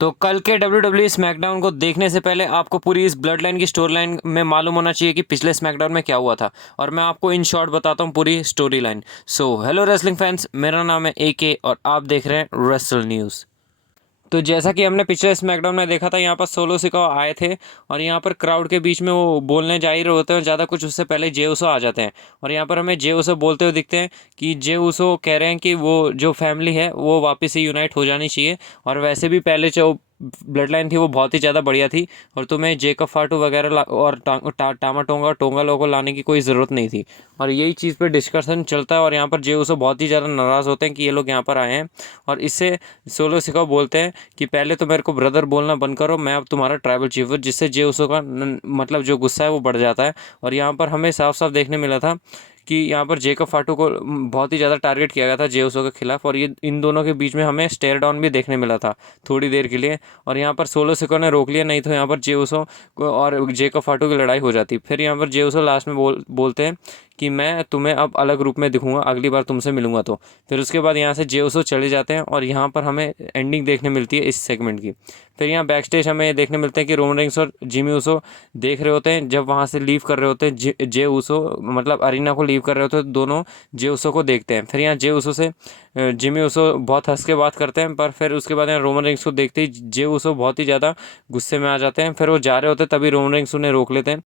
तो कल के WWE स्मैकडाउन को देखने से पहले आपको पूरी इस ब्लड लाइन की स्टोरी लाइन में मालूम होना चाहिए कि पिछले स्मैकडाउन में क्या हुआ था। और मैं आपको इन शॉर्ट बताता हूँ पूरी story line. So hello wrestling fans, मेरा नाम है AK और आप देख रहे हैं रेसल न्यूज़। तो जैसा कि हमने पिछले स्मैकडाउन में देखा था, यहाँ पर सोलो सिकोआ आए थे और यहाँ पर क्राउड के बीच में वो बोलने जा ही रहे होते हैं और ज़्यादा कुछ उससे पहले जे उसो आ जाते हैं। और यहाँ पर हमें जे उसो बोलते हुए दिखते हैं कि जे उसो कह रहे हैं कि वो जो फैमिली है वो वापस से यूनाइट हो जानी चाहिए। और वैसे भी पहले जो ब्लड लाइन थी वो बहुत ही ज़्यादा बढ़िया थी और तुम्हें जेकब फाटू वगैरह और टामा टोंगा टोंगा लोगों को लाने की कोई ज़रूरत नहीं थी। और यही चीज़ पे डिस्कशन चलता है और यहाँ पर जे उसो बहुत ही ज़्यादा नाराज़ होते हैं कि ये लोग यहाँ पर आए हैं। और इससे सोलो सिकोआ बोलते हैं कि पहले तो मेरे को ब्रदर बोलना बंद करो, मैं अब तुम्हारा ट्राइबल चीफ हूँ, जिससे जे उसो का मतलब जो गुस्सा है वो बढ़ जाता है। और यहाँ पर हमें साफ साफ देखने मिला था कि यहाँ पर जेकब फाटू को बहुत ही ज़्यादा टारगेट किया गया था जे उसो के खिलाफ। और ये इन दोनों के बीच में हमें स्टेयर डाउन भी देखने मिला था थोड़ी देर के लिए। और यहाँ पर सोलो सिकोआ ने रोक लिया, नहीं तो यहाँ पर जे उसो और जेकब फाटू की लड़ाई हो जाती। फिर यहाँ पर जे उसो लास्ट में बोलते हैं कि मैं तुम्हें अब अलग रूप में दिखूंगा अगली बार तुमसे मिलूंगा। तो फिर उसके बाद यहाँ से जे उसो चले जाते हैं और यहाँ पर हमें एंडिंग देखने मिलती है इस सेगमेंट की। फिर यहाँ बैक स्टेज हमें देखने मिलते हैं कि रोमन रेंस और जिमी उसो देख रहे होते हैं, जब वहाँ से लीव कर रहे होते हैं जे उसो मतलब अरीना को लीव कर रहे होते हैं, दोनों जे उसो को देखते हैं। फिर यहाँ जे उसो से जिमी उसो बहुत हंस के बात करते हैं, पर फिर उसके बाद यहाँ रोमन रेंस को देखते ही जे उसो बहुत ही ज़्यादा गुस्से में आ जाते हैं। फिर वो जा रहे होते हैं, तभी रोमन रेंस उन्हें रोक लेते हैं।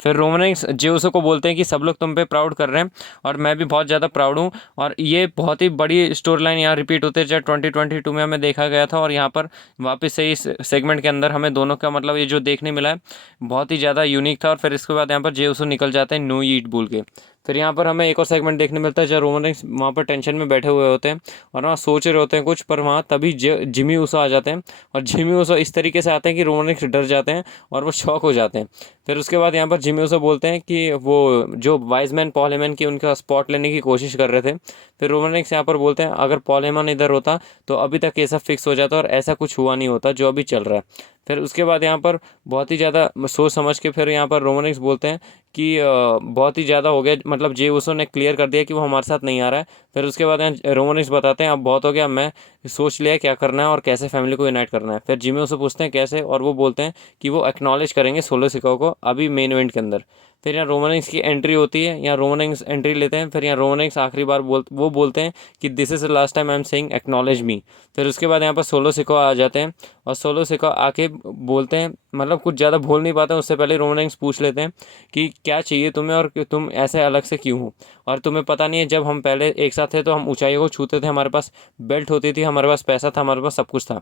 फिर रोमन रेंस जे उसो को बोलते हैं कि सब लोग तुम पे प्राउड कर रहे हैं और मैं भी बहुत ज़्यादा प्राउड हूँ। और ये बहुत ही बड़ी स्टोरी लाइन यहाँ रिपीट होते हैं जब 2022 में हमें देखा गया था। और यहाँ पर वापस से इस सेगमेंट के अंदर हमें दोनों का मतलब ये जो देखने मिला है बहुत ही ज़्यादा यूनिक था। और फिर इसके बाद यहाँ पर जे उसो निकल जाते हैं नो ईट बोल के। फिर यहाँ पर हमें एक और सेगमेंट देखने मिलता है जब रोमन रेंस वहाँ पर टेंशन में बैठे हुए होते हैं और वहाँ सोच रहे होते हैं कुछ, पर वहाँ तभी जिमी उसो आ जाते हैं। और जिमी उसो इस तरीके से आते हैं कि रोमन रेंस डर जाते हैं और वो शॉक हो जाते हैं। फिर उसके बाद यहाँ पर जिमी उसो बोलते हैं कि वो जो वाइज मैन पॉल हेमन की उनका स्पॉट लेने की कोशिश कर रहे थे। फिर रोमन रेंस यहाँ पर बोलते हैं अगर पॉल हेमन इधर होता तो अभी तक ये सब फिक्स हो जाता और ऐसा कुछ हुआ नहीं होता जो अभी चल रहा है। फिर उसके बाद यहाँ पर बहुत ही ज़्यादा सोच समझ के फिर यहाँ पर रोमन रेंस बोलते हैं कि बहुत ही ज़्यादा हो गया, मतलब जे उसो ने क्लियर कर दिया कि वो हमारे साथ नहीं आ रहा है। फिर उसके बाद यहाँ रोमन रेंस बताते हैं अब बहुत हो गया, मैं सोच लिया क्या करना है और कैसे फैमिली को यूनाइट करना है। फिर जिमी उससे पूछते हैं कैसे, और वो बोलते हैं कि वो एक्नॉलेज करेंगे सोलो सिकोआ को अभी मेन इवेंट के अंदर। फिर यहाँ रोमन रेंस की एंट्री होती है, यहाँ रोमन रेंस एंट्री लेते हैं। फिर यहाँ रोमन रेंस आखिरी बार वो बोलते हैं कि this is the last time I am saying acknowledge me. फिर उसके बाद यहाँ पर सोलो सिकोआ आ जाते हैं और सोलो सिकोआ आके बोलते हैं, मतलब कुछ ज़्यादा बोल नहीं पाते, उससे पहले रोमन रेंस पूछ लेते हैं कि क्या चाहिए तुम्हें और तुम ऐसे अलग से क्यों हो। और तुम्हें पता नहीं है जब हम पहले एक साथ थे तो हम ऊंचाइयों को छूते थे, हमारे पास बेल्ट होती थी, हमारे पास पैसा था, हमारे पास सब कुछ था।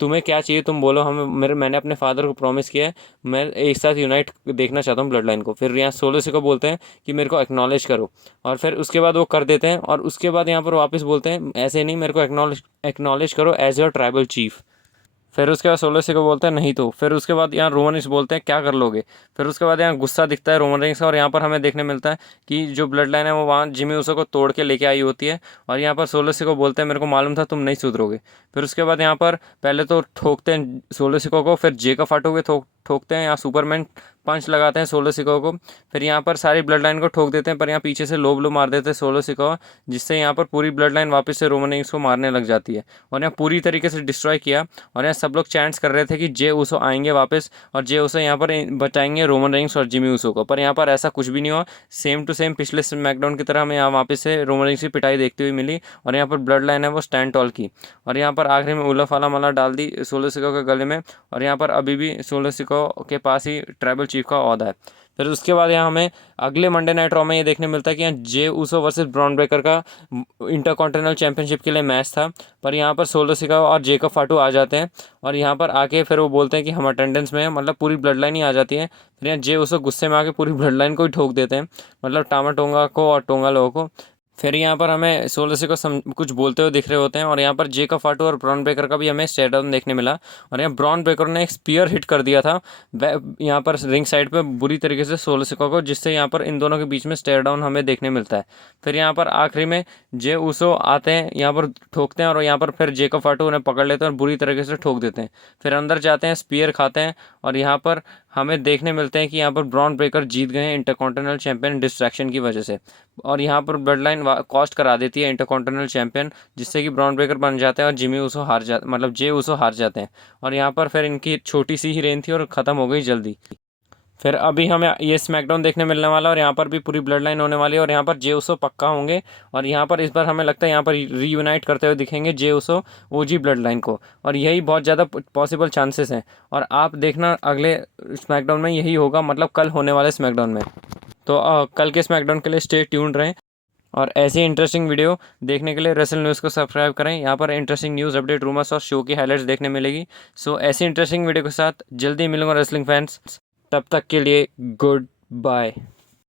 तुम्हें क्या चाहिए तुम बोलो, मैंने अपने फादर को प्रॉमिस किया है मैं एक साथ यूनाइट देखना चाहता हूँ ब्लड लाइन को। फिर यहाँ सोलो सिकोआ बोलते हैं कि मेरे को एक्नॉलेज करो और फिर उसके बाद वो कर देते हैं। और उसके बाद यहाँ पर वापस बोलते हैं ऐसे नहीं, मेरे को एक्नॉलेज करो एज योर ट्राइबल चीफ। फिर उसके बाद सोलो सिकोआ बोलते हैं नहीं तो। फिर उसके बाद यहाँ रोमन रेंस बोलते हैं क्या कर लोगे। फिर उसके बाद यहाँ गुस्सा दिखता है रोमन रेंस का और यहाँ पर हमें देखने मिलता है कि जो ब्लड लाइन है वो वहाँ जिमी उसो को तोड़ के लेके आई होती है। और यहाँ पर सोलो सिकोआ बोलते हैं मेरे को मालूम था तुम नहीं सुधरोगे। फिर उसके बाद यहाँ पर पहले तो ठोकते हैं सोलो सिकोआ को, फिर जेकब फाटू के ठोकते हैं, यहाँ सुपरमैन पंच लगाते हैं सोलो सिकोआ को। फिर यहाँ पर सारी ब्लड लाइन को ठोक देते हैं, पर यहाँ पीछे से लो ब्लो मार देते हैं सोलो सिकोआ, जिससे यहाँ पर पूरी ब्लड लाइन वापस से रोमन रेंस को मारने लग जाती है और यहाँ पूरी तरीके से डिस्ट्रॉय किया। और यहाँ सब लोग चैंट्स कर रहे थे कि जे उसो आएंगे वापस और जे उसो यहाँ पर बचाएंगे रोमन रेंस और जिमी उसो को, पर यहाँ पर ऐसा कुछ भी नहीं हुआ। सेम टू सेम पिछले स्मैकडाउन की तरह हमें यहाँ वापस से रोमन रेंस की पिटाई देखते हुए मिली और यहाँ पर ब्लड लाइन है वो स्टैंड टॉल की। और यहाँ पर आखिरी में उलफ वाला माला डाल दी सोलो सिकोआ के गले में और यहाँ पर अभी भी सोलो सिकोआ के पास ही ट्राइबल चीफ का ओहदा है। फिर उसके बाद यहाँ हमें अगले मंडे नाइट रॉ में ये देखने मिलता है कि यहाँ जे उसो वर्सेस ब्रॉन ब्रेकर का इंटरकॉन्टिनेंटल चैंपियनशिप के लिए मैच था। पर यहाँ पर सोलो सिकोआ और जेकब फाटू आ जाते हैं और यहाँ पर आके फिर वो बोलते हैं कि हम अटेंडेंस में हैं, मतलब पूरी ब्लड लाइन ही आ जाती है। फिर यहाँ जे उसो गुस्से में आके पूरी ब्लड लाइन को ही ठोक देते हैं, मतलब टामा टोंगा को और टोंगा लोगों को। फिर यहाँ पर हमें सोलो सिकोआ कुछ बोलते हुए दिख रहे होते हैं और यहाँ पर जेकब फाटू और ब्रॉन ब्रेकर का भी हमें स्टेयर डाउन देखने मिला। और यहाँ ब्रॉन ब्रेकर ने एक स्पीयर हिट कर दिया था यहाँ पर रिंग साइड पे बुरी तरीके से सोलो सिकोआ को, जिससे यहाँ पर इन दोनों के बीच में स्टेयर डाउन हमें देखने मिलता है। फिर यहाँ पर आखिरी में जे उसो आते हैं, यहाँ पर ठोकते हैं और यहाँ पर फिर जेकब फाटू उन्हें पकड़ लेते हैं और बुरी तरीके से ठोक देते हैं। फिर अंदर जाते हैं, स्पीयर खाते हैं और यहाँ पर हमें देखने मिलते हैं कि यहाँ पर ब्रॉन ब्रेकर जीत गए हैं इंटरकॉन्टिनेंटल चैंपियन डिस्ट्रैक्शन की वजह से, और यहाँ पर ब्लड लाइन कॉस्ट करा देती है इंटरकॉन्टिनेंटल चैंपियन, जिससे कि ब्रॉन ब्रेकर बन जाते हैं और जिमी उसो हार जाते, मतलब जे उसो हार जाते हैं। और यहाँ पर फिर इनकी छोटी सी ही रेन थी और ख़त्म हो गई जल्दी। फिर अभी हमें ये स्मैकडाउन देखने मिलने वाला है और यहाँ पर भी पूरी ब्लड लाइन होने वाली है और यहाँ पर जे उसो पक्का होंगे। और यहाँ पर इस बार हमें लगता है यहाँ पर रीयूनाइट करते हुए दिखेंगे जे उसो ओजी ब्लड लाइन को, और यही बहुत ज़्यादा पॉसिबल चांसेस हैं। और आप देखना अगले स्मैकडाउन में यही होगा, मतलब कल होने वाले स्मैकडाउन में। तो कल के स्मैकडाउन के लिए स्टे ट्यून्ड रहें, और ऐसी इंटरेस्टिंग वीडियो देखने के लिए रेसल न्यूज़ को सब्सक्राइब करें। यहाँ पर इंटरेस्टिंग न्यूज़, अपडेट, रूमर्स और शो की हाइलाइट्स देखने मिलेगी। सो ऐसी इंटरेस्टिंग वीडियो के साथ जल्दी मिलूंगा रेसलिंग फैंस। तब तक के लिए गुड बाय।